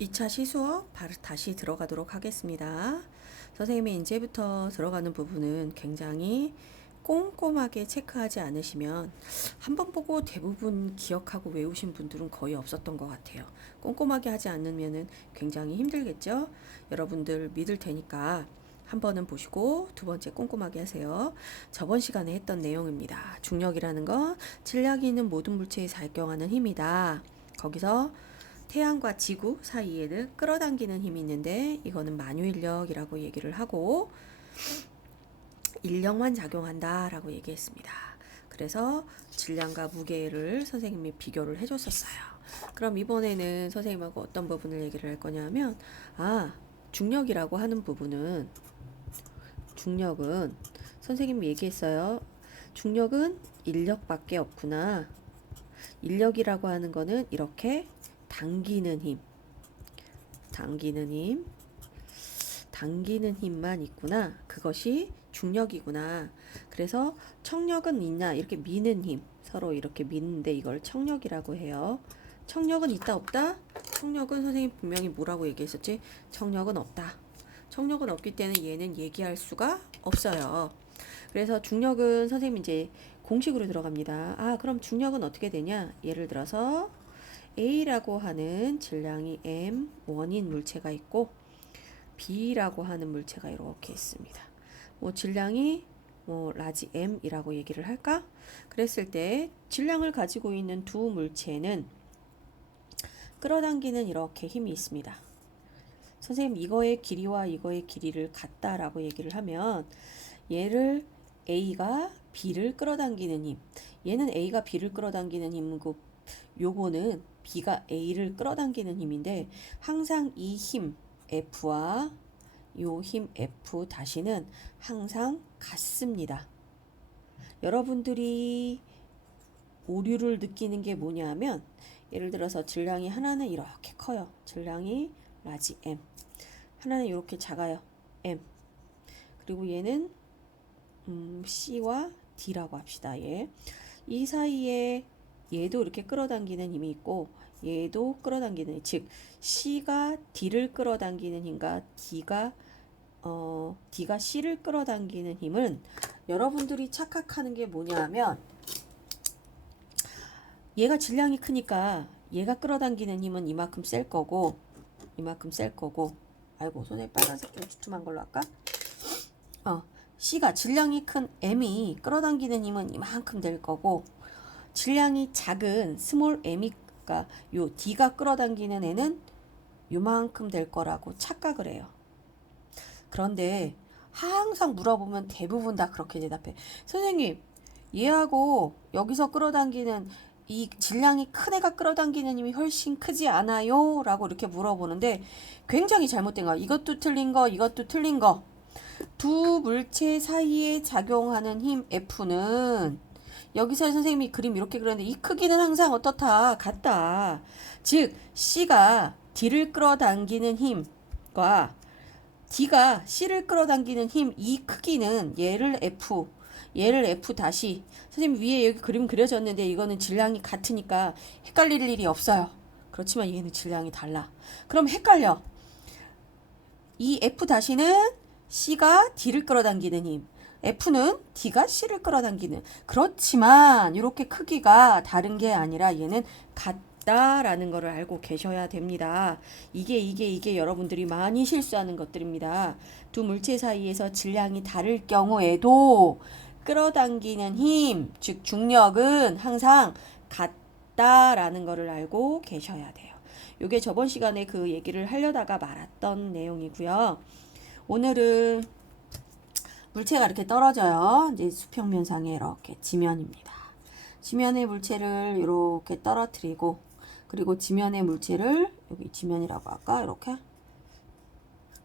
2차 시수업 바로 다시 들어가도록 하겠습니다. 선생님이 이제부터 들어가는 부분은 굉장히 꼼꼼하게 체크하지 않으시면 한 번 보고 대부분 기억하고 외우신 분들은 거의 없었던 것 같아요. 꼼꼼하게 하지 않으면 굉장히 힘들겠죠? 여러분들 믿을 테니까 한 번은 보시고 두 번째 꼼꼼하게 하세요. 저번 시간에 했던 내용입니다. 중력이라는 건 질량이 있는 모든 물체에 작용하는 힘이다. 거기서 태양과 지구 사이에는 끌어당기는 힘이 있는데 이거는 만유인력이라고 얘기를 하고 인력만 작용한다 라고 얘기했습니다. 그래서 질량과 무게를 선생님이 비교를 해줬었어요. 그럼 이번에는 선생님하고 어떤 부분을 얘기를 할 거냐면 중력이라고 하는 부분은 중력은 선생님이 얘기했어요. 중력은 인력밖에 없구나. 인력이라고 하는 거는 이렇게 당기는 힘, 당기는 힘만 있구나. 그것이 중력이구나. 그래서 청력은 있냐? 이렇게 미는 힘, 서로 이렇게 미는데 이걸 청력이라고 해요. 청력은 있다 없다? 청력은 선생님 분명히 뭐라고 얘기했었지? 청력은 없다. 청력은 없기 때문에 얘는 얘기할 수가 없어요. 그래서 중력은 선생님 이제 공식으로 들어갑니다. 그럼 중력은 어떻게 되냐? 예를 들어서 A라고 하는 질량이 M 원인 물체가 있고 B라고 하는 물체가 이렇게 있습니다. 질량이 라지 M이라고 얘기를 할까? 그랬을 때 질량을 가지고 있는 두 물체는 끌어당기는 이렇게 힘이 있습니다. 선생님 이거의 길이와 이거의 길이를 같다라고 얘기를 하면 얘를 A가 B를 끌어당기는 힘, 얘는 A가 B를 끌어당기는 힘이고 요거는 B가 A를 끌어당기는 힘인데 항상 이 힘 F와 요 힘 F 다시는 항상 같습니다. 여러분들이 오류를 느끼는 게 뭐냐면 예를 들어서 질량이 하나는 이렇게 커요. 질량이 라지 M, 하나는 이렇게 작아요. M. 그리고 얘는 C와 D라고 합시다. 이 사이에 얘도 이렇게 끌어당기는 힘이 있고 얘도 끌어당기는 힘, 즉 C가 D를 끌어당기는 힘과 D가 C를 끌어당기는 힘은 여러분들이 착각하는 게 뭐냐 하면 얘가 질량이 크니까 얘가 끌어당기는 힘은 이만큼 셀 거고 아이고 손에 빨간색 좀 두툼한 걸로 할까? C가 질량이 큰 M이 끌어당기는 힘은 이만큼 될 거고 질량이 작은 스몰 m이니까 요 D가 끌어당기는 애는 요만큼 될 거라고 착각을 해요. 그런데 항상 물어보면 대부분 다 그렇게 대답해. 선생님, 얘하고 여기서 끌어당기는 이 질량이 큰 애가 끌어당기는 힘이 훨씬 크지 않아요? 라고 이렇게 물어보는데 굉장히 잘못된 거야. 이것도 틀린 거, 이것도 틀린 거. 두 물체 사이에 작용하는 힘 F는 여기서 선생님이 그림 이렇게 그렸는데 이 크기는 항상 어떻다? 같다. 즉 C가 D를 끌어당기는 힘과 D가 C를 끌어당기는 힘 이 크기는 얘를 F 다시 선생님 위에 여기 그림 그려졌는데 이거는 질량이 같으니까 헷갈릴 일이 없어요. 그렇지만 얘는 질량이 달라. 그럼 헷갈려. 이 F 다시는 C가 D를 끌어당기는 힘, F는 D가 C를 끌어당기는. 그렇지만 이렇게 크기가 다른 게 아니라 얘는 같다라는 거를 알고 계셔야 됩니다. 이게 여러분들이 많이 실수하는 것들입니다. 두 물체 사이에서 질량이 다를 경우에도 끌어당기는 힘, 즉 중력은 항상 같다라는 거를 알고 계셔야 돼요. 요게 저번 시간에 그 얘기를 하려다가 말았던 내용이고요. 오늘은 물체가 이렇게 떨어져요. 이제 수평면상에 이렇게 지면입니다. 지면의 물체를 이렇게 떨어뜨리고 그리고 지면의 물체를 여기 지면이라고 할까? 이렇게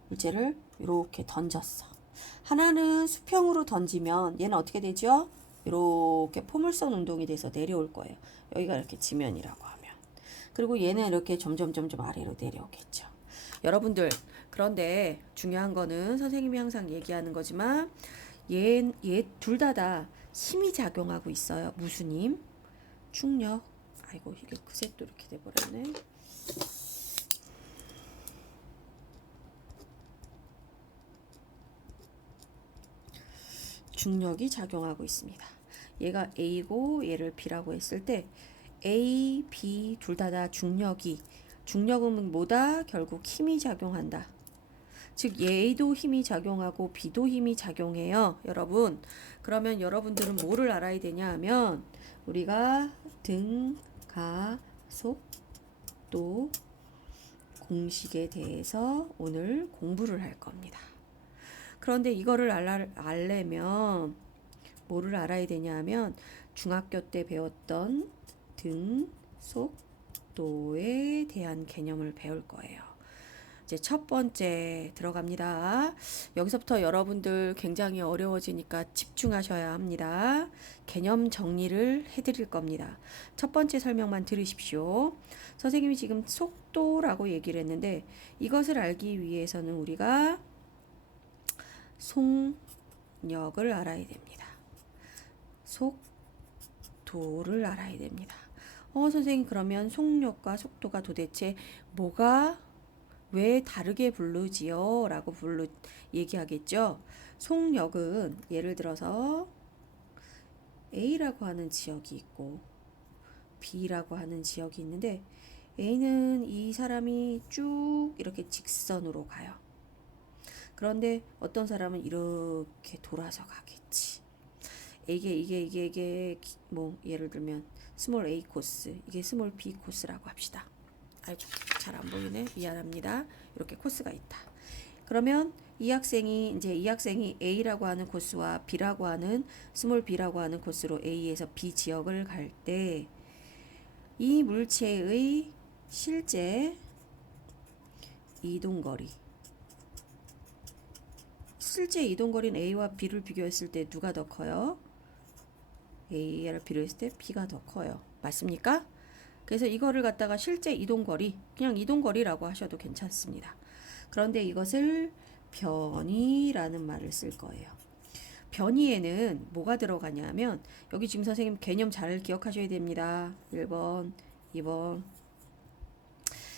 물체를 이렇게 던졌어. 하나는 수평으로 던지면 얘는 어떻게 되죠? 이렇게 포물선 운동이 돼서 내려올 거예요. 여기가 이렇게 지면이라고 하면. 그리고 얘는 이렇게 점점 아래로 내려오겠죠. 여러분들 그런데 중요한 거는 선생님이 항상 얘기하는 거지만 얘 둘 다 힘이 작용하고 있어요. 무슨 힘? 중력. 아이고 이게 그새 또 이렇게 돼버렸네. 중력이 작용하고 있습니다. 얘가 A고 얘를 B라고 했을 때 A, B 둘 다 중력은 뭐다? 결국 힘이 작용한다. 즉 A도 힘이 작용하고 B도 힘이 작용해요. 여러분. 그러면 여러분들은 뭐를 알아야 되냐 하면 우리가 등, 가, 속도 공식에 대해서 오늘 공부를 할 겁니다. 그런데 이거를 알려면 뭐를 알아야 되냐 하면 중학교 때 배웠던 등, 속도에 대한 개념을 배울 거예요. 이제 첫 번째 들어갑니다. 여기서부터 여러분들 굉장히 어려워지니까 집중하셔야 합니다. 개념 정리를 해드릴 겁니다. 첫 번째 설명만 들으십시오. 선생님이 지금 속도라고 얘기를 했는데 이것을 알기 위해서는 우리가 속력을 알아야 됩니다. 속도를 알아야 됩니다. 선생님 그러면 속력과 속도가 도대체 왜 다르게 부르지요? 라고 얘기하겠죠. 속력은 예를 들어서 A라고 하는 지역이 있고 B라고 하는 지역이 있는데 A는 이 사람이 쭉 이렇게 직선으로 가요. 그런데 어떤 사람은 이렇게 돌아서 가겠지. 이게 뭐 예를 들면 스몰 A 코스, 이게 스몰 B 코스라고 합시다. 아이고 잘 안 보이네. 미안합니다. 이렇게 코스가 있다. 그러면 이 학생이 A라고 하는 코스와 B라고 하는 스몰 B라고 하는 코스로 A에서 B 지역을 갈 때 이 물체의 실제 이동거리는 A와 B를 비교했을 때 누가 더 커요? A를 비교했을 때 B가 더 커요. 맞습니까? 그래서 이거를 갖다가 실제 이동거리, 그냥 이동거리라고 하셔도 괜찮습니다. 그런데 이것을 변이라는 말을 쓸 거예요. 변이에는 뭐가 들어가냐면 여기 지금 선생님 개념 잘 기억하셔야 됩니다. 1번, 2번.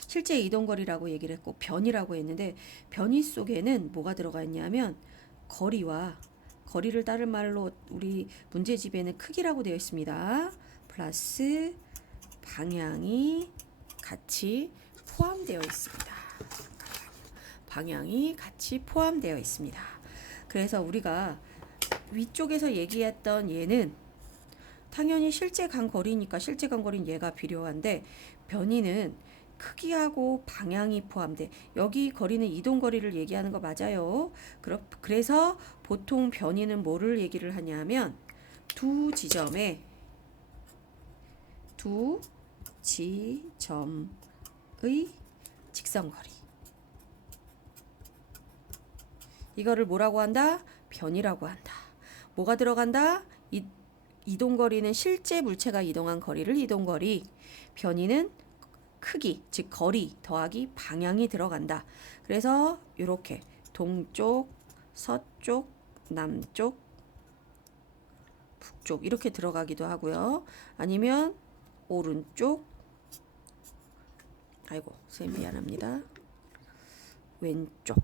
실제 이동거리라고 얘기를 했고 변이라고 했는데 변이 속에는 뭐가 들어가 있냐면 거리를 다른 말로 우리 문제집에는 크기라고 되어 있습니다. 플러스 방향이 같이 포함되어 있습니다. 방향이 같이 포함되어 있습니다. 그래서 우리가 위쪽에서 얘기했던 얘는 당연히 실제 간 거리니까 실제 간 거리는 얘가 필요한데 변이는 크기하고 방향이 포함돼. 여기 거리는 이동 거리를 얘기하는 거 맞아요. 그래서 보통 변이는 뭐를 얘기를 하냐면 두 지점의 직선거리. 이거를 뭐라고 한다? 변이라고 한다. 뭐가 들어간다? 이동거리는 실제 물체가 이동한 거리를 이동거리. 변이는 크기, 즉 거리 더하기 방향이 들어간다. 그래서 이렇게 동쪽, 서쪽, 남쪽, 북쪽 이렇게 들어가기도 하고요. 아니면 오른쪽, 선생님 미안합니다. 왼쪽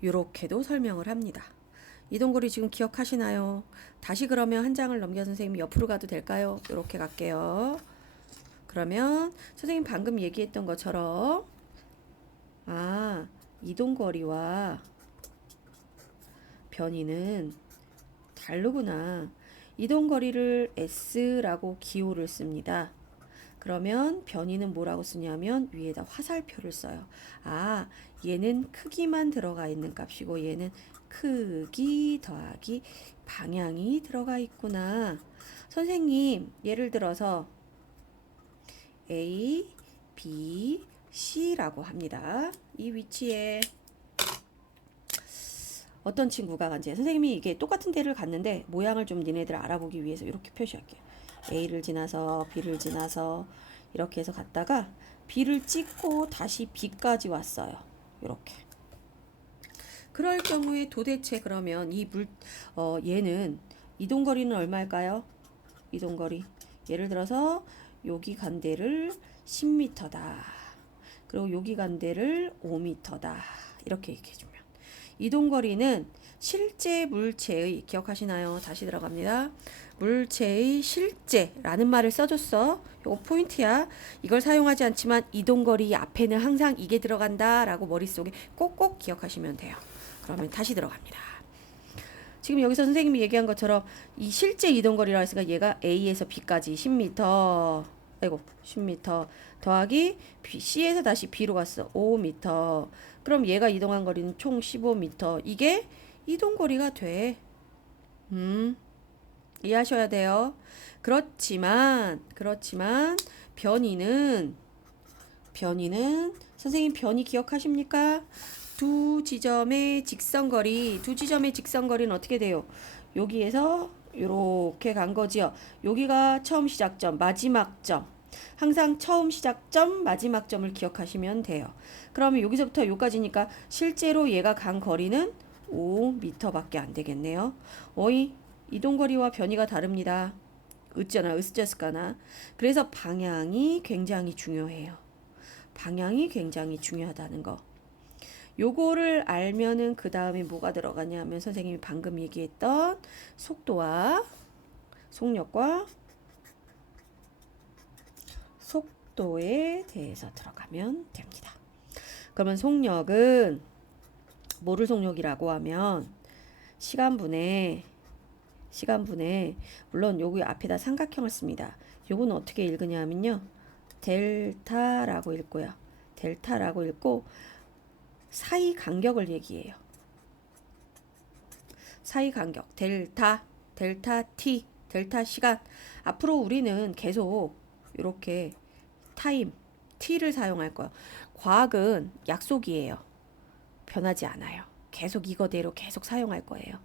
이렇게도 설명을 합니다. 이동거리 지금 기억하시나요? 다시 그러면 한 장을 넘겨 선생님 옆으로 가도 될까요? 이렇게 갈게요. 그러면 선생님 방금 얘기했던 것처럼 이동거리와 변이는 다르구나. 이동거리를 S라고 기호를 씁니다. 그러면 변이는 뭐라고 쓰냐면 위에다 화살표를 써요. 얘는 크기만 들어가 있는 값이고 얘는 크기 더하기 방향이 들어가 있구나. 선생님 예를 들어서 A, B, C라고 합니다. 이 위치에 어떤 친구가 간지 선생님이 이게 똑같은 데를 갔는데 모양을 좀 니네들 알아보기 위해서 이렇게 표시할게요. A를 지나서 B를 지나서 이렇게 해서 갔다가 B를 찍고 다시 B까지 왔어요. 이렇게. 그럴 경우에 도대체 그러면 얘는 이동거리는 얼마일까요? 이동거리. 예를 들어서 여기 간 데를 10m다. 그리고 여기 간 데를 5m다. 이렇게 얘기해주면 이동거리는 실제 물체의, 기억하시나요? 다시 들어갑니다. 물체의 실제라는 말을 써줬어. 요거 포인트야. 이걸 사용하지 않지만 이동거리 앞에는 항상 이게 들어간다 라고 머릿속에 꼭꼭 기억하시면 돼요. 그러면 다시 들어갑니다. 지금 여기서 선생님이 얘기한 것처럼 이 실제 이동거리라고 했으니까 얘가 A에서 B까지 10m, 아이고 10m 더하기 C에서 다시 B로 갔어. 5m. 그럼 얘가 이동한 거리는 총 15m. 이게 이동거리가 돼. 이해하셔야 돼요. 그렇지만 변이는 선생님 변이 기억하십니까? 두 지점의 직선거리는 어떻게 돼요? 여기에서 이렇게 간 거지요. 여기가 처음 시작점, 마지막 점. 항상 처음 시작점, 마지막 점을 기억하시면 돼요. 그러면 여기서부터 여기까지니까 실제로 얘가 간 거리는 5m밖에 안 되겠네요. 어이, 이동거리와 변이가 다릅니다. 으쓰자스까나. 그래서 방향이 굉장히 중요해요. 방향이 굉장히 중요하다는 거. 요거를 알면은 그 다음에 뭐가 들어가냐면 선생님이 방금 얘기했던 속도와 속력과 속도에 대해서 들어가면 됩니다. 그러면 속력은 뭐를 속력이라고 하면 시간분에 물론 여기 앞에다 삼각형을 씁니다. 요거는 어떻게 읽으냐면요. 델타라고 읽고요. 델타라고 읽고 사이 간격을 얘기해요. 사이 간격, 델타 t, 델타 시간. 앞으로 우리는 계속 이렇게 타임, t를 사용할 거예요. 과학은 약속이에요. 변하지 않아요. 계속 이거대로 계속 사용할 거예요.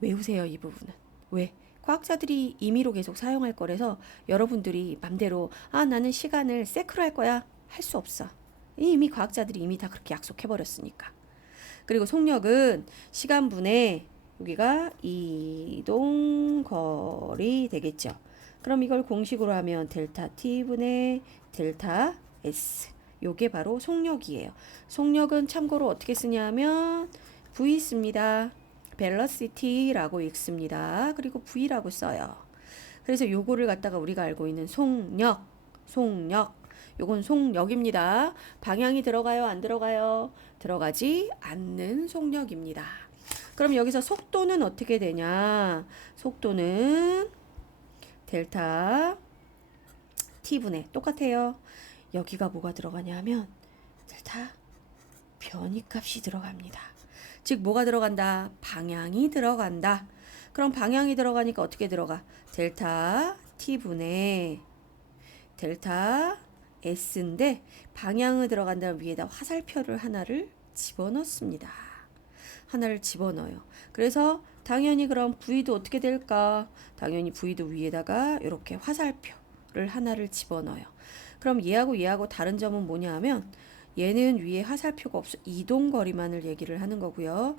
외우세요, 이 부분은. 왜? 과학자들이 임의로 계속 사용할 거라서 여러분들이 맘대로 나는 시간을 세크로 할 거야 할 수 없어. 이미 과학자들이 이미 다 그렇게 약속해 버렸으니까. 그리고 속력은 시간분의 여기가 이동거리 되겠죠. 그럼 이걸 공식으로 하면 델타 t분의 델타 s. 요게 바로 속력이에요. 속력은 참고로 어떻게 쓰냐면 v 씁니다. velocity라고 읽습니다. 그리고 v라고 써요. 그래서 요거를 갖다가 우리가 알고 있는 속력. 요건 속력입니다. 방향이 들어가요, 안 들어가요? 들어가지 않는 속력입니다. 그럼 여기서 속도는 어떻게 되냐? 속도는 델타 t분의 똑같아요. 여기가 뭐가 들어가냐면 델타 변이값이 들어갑니다. 즉 뭐가 들어간다? 방향이 들어간다. 그럼 방향이 들어가니까 어떻게 들어가? 델타 t분의 델타 s인데 방향을 들어간다면 위에다 화살표를 하나를 집어넣습니다. 하나를 집어넣어요. 그래서 당연히 그럼 V도 어떻게 될까? 당연히 V도 위에다가 이렇게 화살표를 하나를 집어넣어요. 그럼 얘하고 다른 점은 뭐냐 하면 얘는 위에 화살표가 없어 이동거리만을 얘기를 하는 거고요.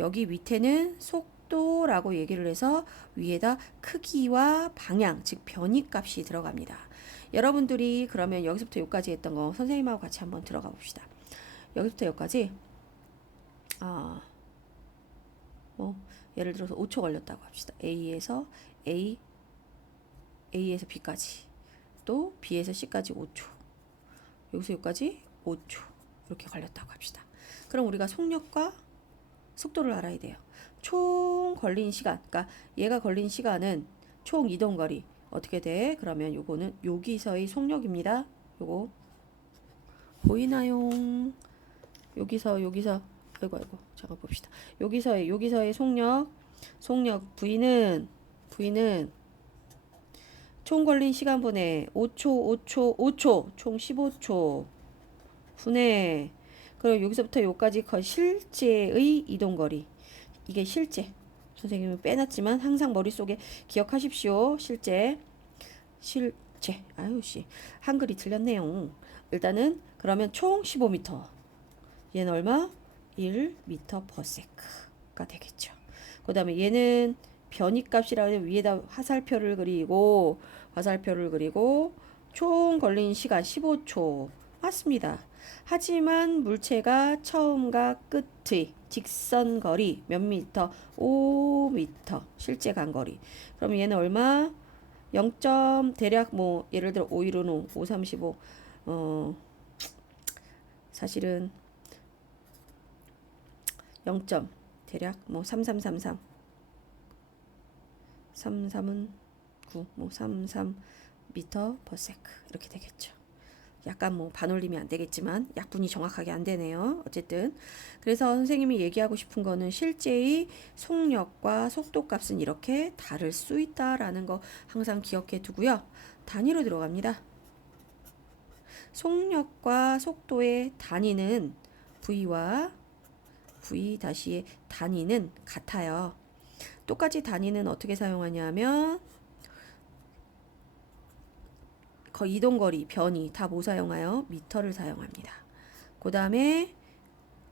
여기 밑에는 속도라고 얘기를 해서 위에다 크기와 방향, 즉 변이값이 들어갑니다. 여러분들이 그러면 여기서부터 여기까지 했던 거 선생님하고 같이 한번 들어가 봅시다. 여기서부터 여기까지 예를 들어서 5초 걸렸다고 합시다. A에서 B까지 또 B에서 C까지 5초, 여기서 여기까지 5초 이렇게 걸렸다고 합시다. 그럼 우리가 속력과 속도를 알아야 돼요. 총 걸린 시간, 그러니까 얘가 걸린 시간은 총 이동거리 어떻게 돼? 그러면 요거는 여기서의 속력입니다. 요거 보이나요? 여기서 아이고 잠깐 봅시다. 여기서의 속력 V는 총 걸린 시간분의 5초 총 15초 분의 그럼 여기서부터 여기까지 실제의 이동거리. 이게 실제. 선생님은 빼놨지만 항상 머릿속에 기억하십시오. 실제. 아유씨 한글이 틀렸네요. 일단은 그러면 총 15m. 얘는 얼마? 1m/s가 되겠죠. 그 다음에 얘는 변이값이라고 해서 위에다 화살표를 그리고 총 걸린 시간 15초. 똑같습니다. 하지만 물체가 처음과 끝의 직선 거리 몇 미터? 5미터. 실제 간 거리. 그럼 얘는 얼마? 0. 대략 뭐 예를 들어 515는 535. 사실은 0. 대략 뭐 3333. 33은 9. 뭐 33 미터 per sec 이렇게 되겠죠. 약간 뭐 반올림이 안 되겠지만 약분이 정확하게 안 되네요. 어쨌든 그래서 선생님이 얘기하고 싶은 거는 실제의 속력과 속도 값은 이렇게 다를 수 있다라는 거 항상 기억해 두고요. 단위로 들어갑니다. 속력과 속도의 단위는 V와 V-의 단위는 같아요. 똑같이 단위는 어떻게 사용하냐면 이동거리, 변이 다 뭐 사용하여? 미터를 사용합니다. 그 다음에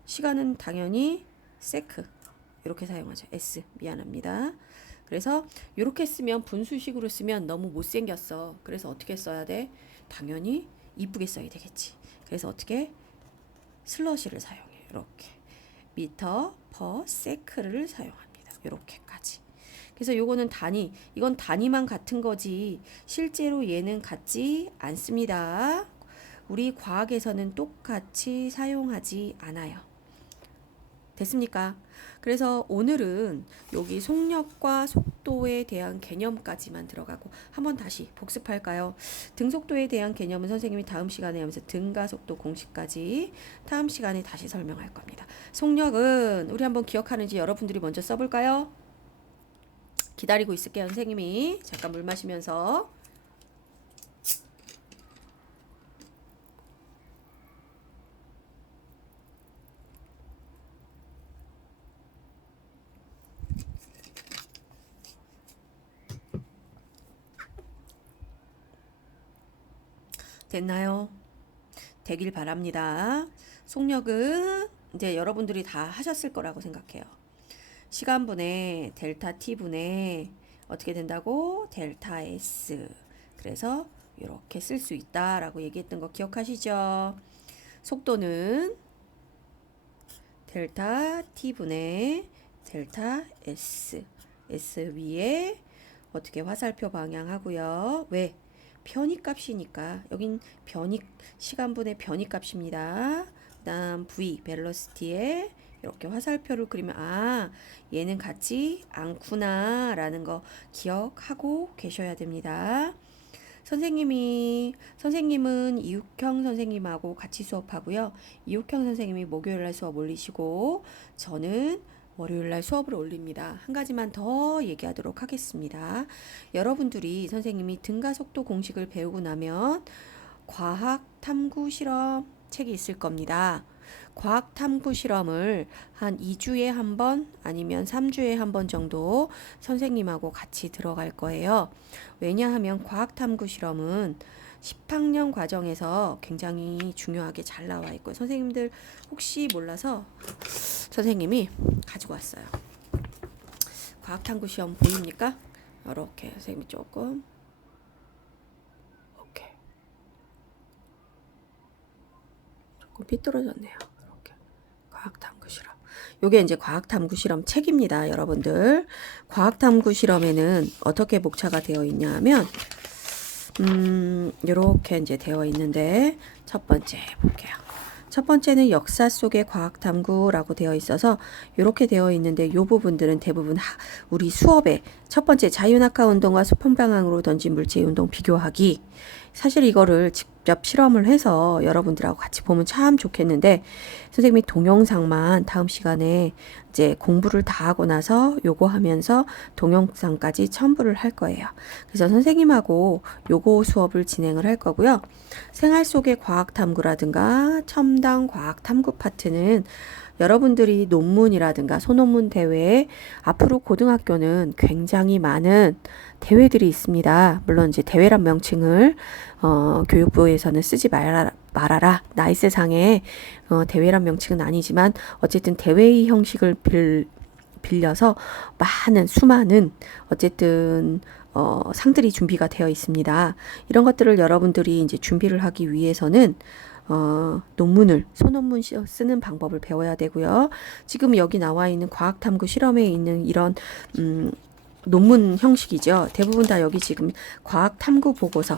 시간은 당연히 세크 이렇게 사용하죠. S 미안합니다. 그래서 이렇게 쓰면 분수식으로 쓰면 너무 못생겼어. 그래서 어떻게 써야 돼? 당연히 이쁘게 써야 되겠지. 그래서 어떻게? 슬러시를 사용해요. 이렇게 미터 퍼 세크를 사용합니다. 이렇게까지. 그래서 요거는 단위, 이건 단위만 같은 거지 실제로 얘는 같지 않습니다. 우리 과학에서는 똑같이 사용하지 않아요. 됐습니까? 그래서 오늘은 여기 속력과 속도에 대한 개념까지만 들어가고 한번 다시 복습할까요? 등속도에 대한 개념은 선생님이 다음 시간에 하면서 등가속도 공식까지 다음 시간에 다시 설명할 겁니다. 속력은 우리 한번 기억하는지 여러분들이 먼저 써볼까요? 기다리고 있을게요. 선생님이 잠깐 물 마시면서. 됐나요? 되길 바랍니다. 속력은 이제 여러분들이 다 하셨을 거라고 생각해요. 시간분의 델타 t분의 어떻게 된다고? 델타 S. 그래서 이렇게 쓸 수 있다라고 얘기했던 거 기억하시죠? 속도는 델타 t분의 델타 S. S 위에 어떻게 화살표 방향하고요. 왜? 편익값이니까 여긴 편익 시간분의 편익값입니다. 그다음 v 벨로시티에 이렇게 화살표를 그리면 아 얘는 같지 않구나 라는 거 기억하고 계셔야 됩니다. 선생님은 이육형 선생님하고 같이 수업하고요. 이육형 선생님이 목요일날 수업 올리시고 저는 월요일날 수업을 올립니다. 한 가지만 더 얘기하도록 하겠습니다. 여러분들이 선생님이 등가속도 공식을 배우고 나면 과학 탐구 실험 책이 있을 겁니다. 과학 탐구 실험을 한 2주에 한 번 아니면 3주에 한 번 정도 선생님하고 같이 들어갈 거예요. 왜냐하면 과학 탐구 실험은 10학년 과정에서 굉장히 중요하게 잘 나와 있고요. 선생님들 혹시 몰라서 선생님이 가지고 왔어요. 과학 탐구 시험 보입니까? 이렇게 선생님이 조금 삐뚤어졌네요. 이렇게 과학탐구 실험. 요게 이제 과학탐구 실험 책입니다, 여러분들. 과학탐구 실험에는 어떻게 복차가 되어 있냐 하면 이렇게 이제 되어 있는데 첫 번째 볼게요. 첫 번째는 역사 속의 과학탐구라고 되어 있어서 이렇게 되어 있는데 이 부분들은 대부분 우리 수업에 첫 번째 자유낙하 운동과 수평방향으로 던진 물체의 운동 비교하기. 사실 이거를 직접 실험을 해서 여러분들하고 같이 보면 참 좋겠는데 선생님이 동영상만 다음 시간에 이제 공부를 다 하고 나서 요거 하면서 동영상까지 첨부를 할 거예요. 그래서 선생님하고 요거 수업을 진행을 할 거고요. 생활 속의 과학탐구라든가 첨단 과학탐구 파트는 여러분들이 논문이라든가 소논문 대회에 앞으로 고등학교는 굉장히 많은 대회들이 있습니다. 물론 이제 대회란 명칭을 교육부에서는 쓰지 말아라. 나이스상의 대회란 명칭은 아니지만 어쨌든 대회의 형식을 빌려서 수많은 어쨌든 상들이 준비가 되어 있습니다. 이런 것들을 여러분들이 이제 준비를 하기 위해서는 논문을 소논문 쓰는 방법을 배워야 되고요. 지금 여기 나와 있는 과학탐구 실험에 있는 이런 논문 형식이죠. 대부분 다 여기 지금 과학탐구 보고서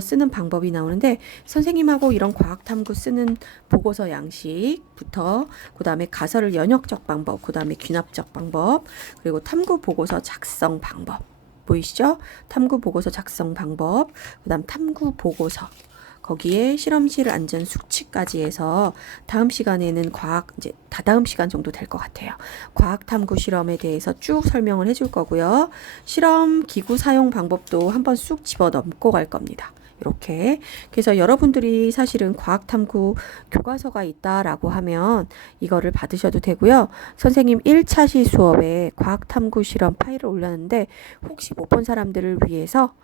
쓰는 방법이 나오는데 선생님하고 이런 과학탐구 쓰는 보고서 양식부터 그 다음에 가설을 연역적 방법, 그 다음에 귀납적 방법, 그리고 탐구 보고서 작성 방법 보이시죠? 탐구 보고서 작성 방법, 그 다음 탐구 보고서 거기에 실험실 안전 수치까지 해서 다음 시간에는 이제 다다음 시간 정도 될 것 같아요. 과학 탐구 실험에 대해서 쭉 설명을 해줄 거고요. 실험 기구 사용 방법도 한번 쑥 집어 넘고 갈 겁니다. 이렇게. 그래서 여러분들이 사실은 과학탐구 교과서가 있다라고 하면 이거를 받으셔도 되고요. 선생님 1차시 수업에 과학탐구 실험 파일을 올렸는데 혹시 못 본 사람들을 위해서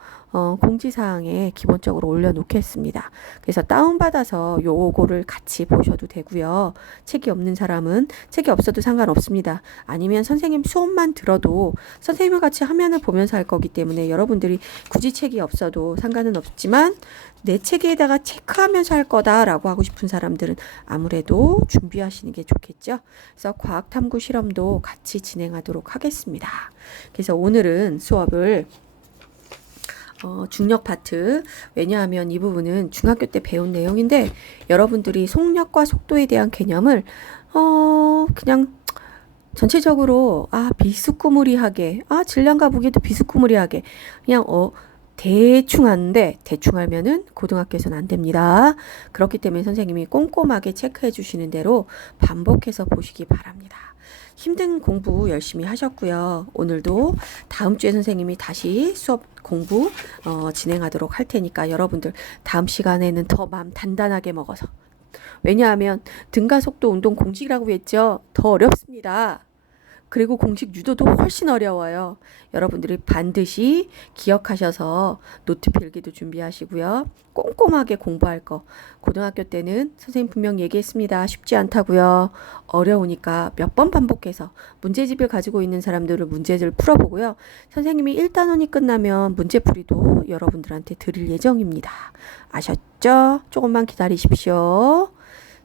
공지사항에 기본적으로 올려놓겠습니다. 그래서 다운받아서 요거를 같이 보셔도 되고요. 책이 없는 사람은 책이 없어도 상관없습니다. 아니면 선생님 수업만 들어도 선생님과 같이 화면을 보면서 할 거기 때문에 여러분들이 굳이 책이 없어도 상관은 없지만 내 책에다가 체크하면서 할 거다라고 하고 싶은 사람들은 아무래도 준비하시는 게 좋겠죠. 그래서 과학탐구 실험도 같이 진행하도록 하겠습니다. 그래서 오늘은 수업을 중력 파트, 왜냐하면 이 부분은 중학교 때 배운 내용인데 여러분들이 속력과 속도에 대한 개념을 그냥 전체적으로 비스쿠무리하게 질량과 무게도 비스쿠무리하게 그냥 대충 하는데 대충 알면은 고등학교에서는 안 됩니다. 그렇기 때문에 선생님이 꼼꼼하게 체크해 주시는 대로 반복해서 보시기 바랍니다. 힘든 공부 열심히 하셨고요. 오늘도 다음 주에 선생님이 다시 수업 공부 진행하도록 할 테니까 여러분들 다음 시간에는 더 마음 단단하게 먹어서, 왜냐하면 등가속도 운동 공식이라고 했죠. 더 어렵습니다. 그리고 공식 유도도 훨씬 어려워요. 여러분들이 반드시 기억하셔서 노트 필기도 준비하시고요. 꼼꼼하게 공부할 거. 고등학교 때는 선생님 분명 얘기했습니다. 쉽지 않다고요. 어려우니까 몇 번 반복해서 문제집을 가지고 있는 사람들을 문제를 풀어보고요. 선생님이 1단원이 끝나면 문제풀이도 여러분들한테 드릴 예정입니다. 아셨죠? 조금만 기다리십시오.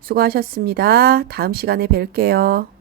수고하셨습니다. 다음 시간에 뵐게요.